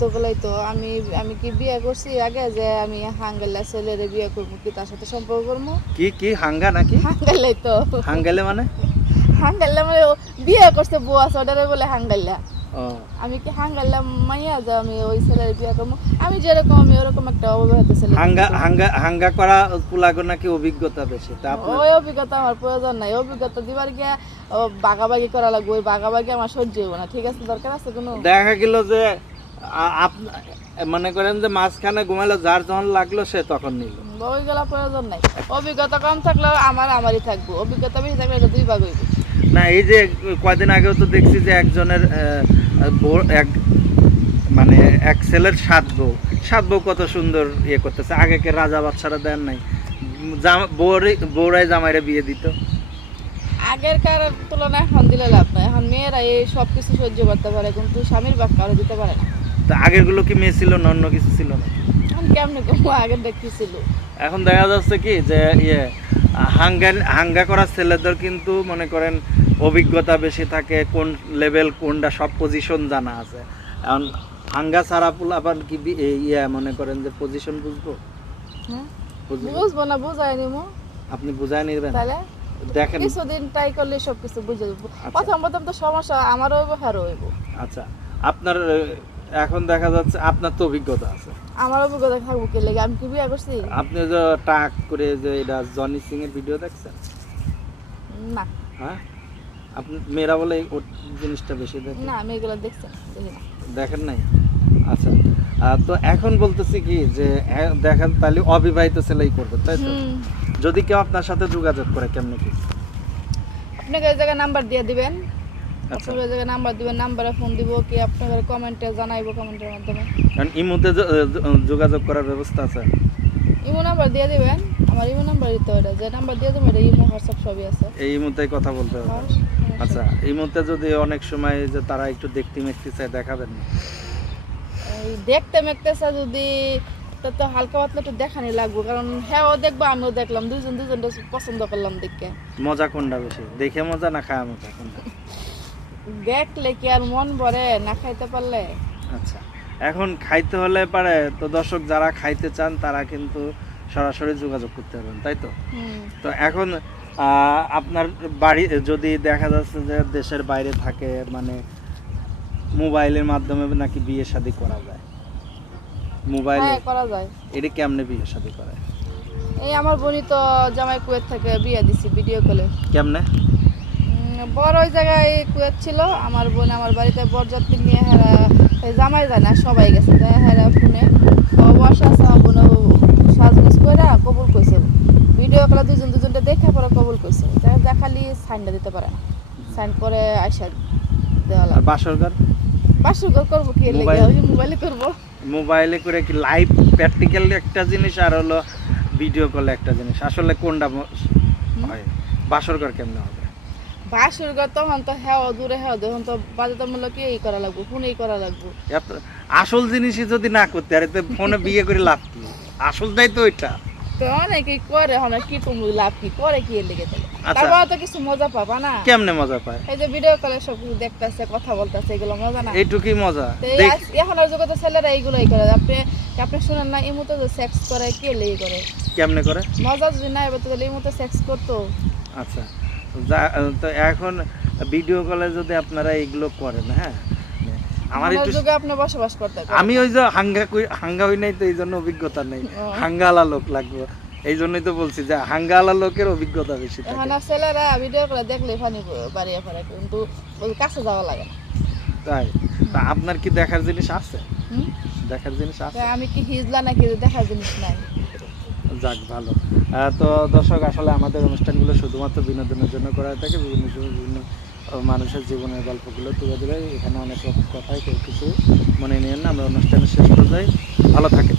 তো বলাই তো আমি আমি কি বিয়ে করছি আগে যে আমি হাঙ্গাইলা ছেলেরে বিয়ে করবো কি তার সাথে সম্পর্ক করবো কি কি হাঙ্গা নাকি হাঙ্গাইলাই তো হাঙ্গালে মানে হাঙ্গাইলা মানে ও বিয়ে করছে বউ আছে ওটারে বলে হাঙ্গাইলা ও আমি কি হাঙ্গাইলা মাইয়া যে আমি ওই ছেলের বিয়ে করবো আমি যেরকম আমি ওরকম একটা অবিবাহিত ছেলে হাঙ্গা হাঙ্গা হাঙ্গা করা পুলাগো নাকি অভিজ্ঞতা বেশি তা আপনার ওই অভিজ্ঞতা আমার প্রয়োজন নাই অভিজ্ঞতা দিবার গিয়া বাগাবাগি করা লাগবে ওই বাগাবাগি আমার সহ্য হইব না ঠিক আছে দরকার আছে কোনো দেখা গেল যে মনে করেন যে মাঝখানে ঘুমাইলো যার যখন লাগলো সে তখন নিল ওইগুলা প্রয়োজন নাই অভিজ্ঞতা কম থাকলেও আমারই থাকবো অভিজ্ঞতা বেশি থাকলে এটা দুই ভাগ হইব না এই যে কয়দিন আগেও তো দেখছি যে একজনের মানে এক ছেলের সাত বউ কত সুন্দর ইয়ে করতেছে আগেকে রাজা বাচ্চারা দেন নাই বউরাই জামাইরে বিয়ে দিত আগের কার তুলনায় এখন দিলে লাভ নাই এখন মেয়েরা এই সব কিছু সহ্য করতে পারে কিন্তু স্বামীর বাক কারো দিতে পারে না তো আগের গুলো কি মেয়ে ছিল না অন্য কিছু ছিল না এখন কেমনে কমো আগের দেখতে ছিল এখন দেখা যাচ্ছে কি যে ইয়ে হাঙ্গা করা ছেলেদের কিন্তু মনে করেন অভিজ্ঞতা বেশি থাকে কোন লেভেল কোনটা সব পজিশন জানা আছে এখন হাঙ্গা ছাড়া আবার কি ইয়ে মনে করেন যে পজিশন বুঝবো বুঝবো না বুঝাই নিমো আপনি বুঝায় নিবেন তাহলে দেখেন কিছুদিন ট্রাই করলে সবকিছু বুঝে যাবো প্রথম তো সমস্যা আমারও হইব হ্যারও হইব আচ্ছা আপনার এখন দেখা যাচ্ছে আপনার তো অভিজ্ঞতা আছে আমার অভিজ্ঞতা থাকবো কি লাগে আমি কি বিয়ে করছি আপনি যে টাক করে যে এটা জনি সিং এর ভিডিও দেখছেন না হ্যাঁ আপনি মেয়েরা বলে ওই জিনিসটা বেশি দেখেন না আমি এগুলো দেখছি দেখি না দেখেন নাই আচ্ছা তো এখন বলতেছি কি যে দেখেন তাহলে অবিবাহিত ছেলেই করবে তাই তো যদি কেউ আপনার সাথে যোগাযোগ করে কেমনে কি আপনাকে এই জায়গায় নাম্বার দিয়ে দিবেন আচ্ছা আপনার জায়গায় নাম্বার দিবেন নাম্বারে ফোন দিব কি আপনাদের কমেন্টে জানাইবো কমেন্টের মাধ্যমে কারণ ইমোতে যোগাযোগ করার ব্যবস্থা আছে ইমো নাম্বার দিয়ে দিবেন আমার ইমো নাম্বার দিতে ওটা যে নাম্বার দিয়ে দেবো এটা ইমো হোয়াটসঅ্যাপ সবই আছে এই ইমোতে কথা বলতে হবে আচ্ছা ইমোতে যদি অনেক সময় যে তারা একটু দেখতে মেখতে চায় দেখাবেন না এই দেখতে মেখতেছে যদি তো হালকা পাতলা একটু দেখানি লাগবে কারণ হ্যাঁ দেখবো আমিও দেখলাম দুজনটা পছন্দ করলাম দেখে মজা কোনটা বেশি দেখে মজা না খাওয়া মজা কোনটা দেখলে কি আর মন ভরে না খাইতে পারলে আচ্ছা এখন খাইতে হলে পারে তো দর্শক যারা খাইতে চান তারা কিন্তু সরাসরি যোগাযোগ করতে পারবেন তাই তো তো এখন আপনার বাড়ি যদি দেখা যাচ্ছে যে দেশের বাইরে থাকে মানে মোবাইলের মাধ্যমে নাকি বিয়ে শাদী করা যায় মোবাইলে করা যায় এটা কেমনে বিয়ে শাদী করে এই আমার বোনই তো জামাই কুয়েত থেকে বিয়ে দিছি ভিডিও কলে কেমনে বড় ওই জায়গায় কুয়েত ছিল আমার বোন আমার বাড়িতে বরযাত্রী নিয়ে হেরা জামাই যায় না সবাই গেছে হেরা ফোনে বর্ষা আছে আমার বোন সাজগুজ করে কবুল কইছে ভিডিও কলে দুজনটা দেখে পরে কবুল কইছে দেখালি সাইনটা দিতে পারে না সাইন করে আইসা দেওয়া লাগে বাসরঘর করবো কি মোবাইলে করবো মোবাইলে করে কি লাইভ প্র্যাকটিক্যাল একটা জিনিস আর হলো ভিডিও কলে একটা জিনিস আসলে কোনটা হয় বাসরঘর কেমনে হবে বাসরঘর তখন তো হ্যাঁ দূরে হ্যাঁ তখন তো বাধ্যতামূলক এই করা লাগবে ফোনেই করা লাগবে আসল জিনিসই যদি না করতে আরে তো ফোনে বিয়ে করে লাভ কি আসলটাই তো ওইটা তো অনেকেই করে আমরা কি তুমি লাভ কি করে কি লেগে থাকে তারপর তো কিছু মজা পাবা না কেমনে মজা পায় এই যে ভিডিও কলে সব কিছু দেখতেছে কথা বলতেছে এগুলো মজা না এইটুকুই মজা এখন আর যুগে তো ছেলেরা এইগুলোই করে আপনি শুনেন না ইমুতে যে সেক্স করে কে লেগে করে কেমনে করে মজা যদি না এবার তাহলে ইমুতে সেক্স করতো আচ্ছা তো এখন ভিডিও কলে যদি আপনারা এইগুলো করেন হ্যাঁ আমার একটু যুগে আপনি বসবাস করতে আমি ওই যে হাঙ্গা হই নাই তো এই জন্য অভিজ্ঞতা নেই হাঙ্গালা লোক লাগবে এই জন্যই তো বলছি যে হাঙ্গালা লোকের অভিজ্ঞতা বেশি থাকে এখন ছেলেরা ভিডিও করে দেখলে পানি বাড়িয়ে পড়ে কিন্তু কাছে যাওয়া লাগে না তাই তা আপনার কি দেখার জিনিস আছে দেখার জিনিস আছে আমি কি হিজলা নাকি দেখার জিনিস নাই যাক ভালো তো দর্শক আসলে আমাদের অনুষ্ঠানগুলো শুধুমাত্র বিনোদনের জন্য করা থাকে বিভিন্ন মানুষের জীবনের গল্পগুলো তুলে ধরে এখানে অনেক কথাই কেউ কিছু মনে নিয়েন না আমরা অনুষ্ঠানের শেষ পর্যায়ে ভালো থাকে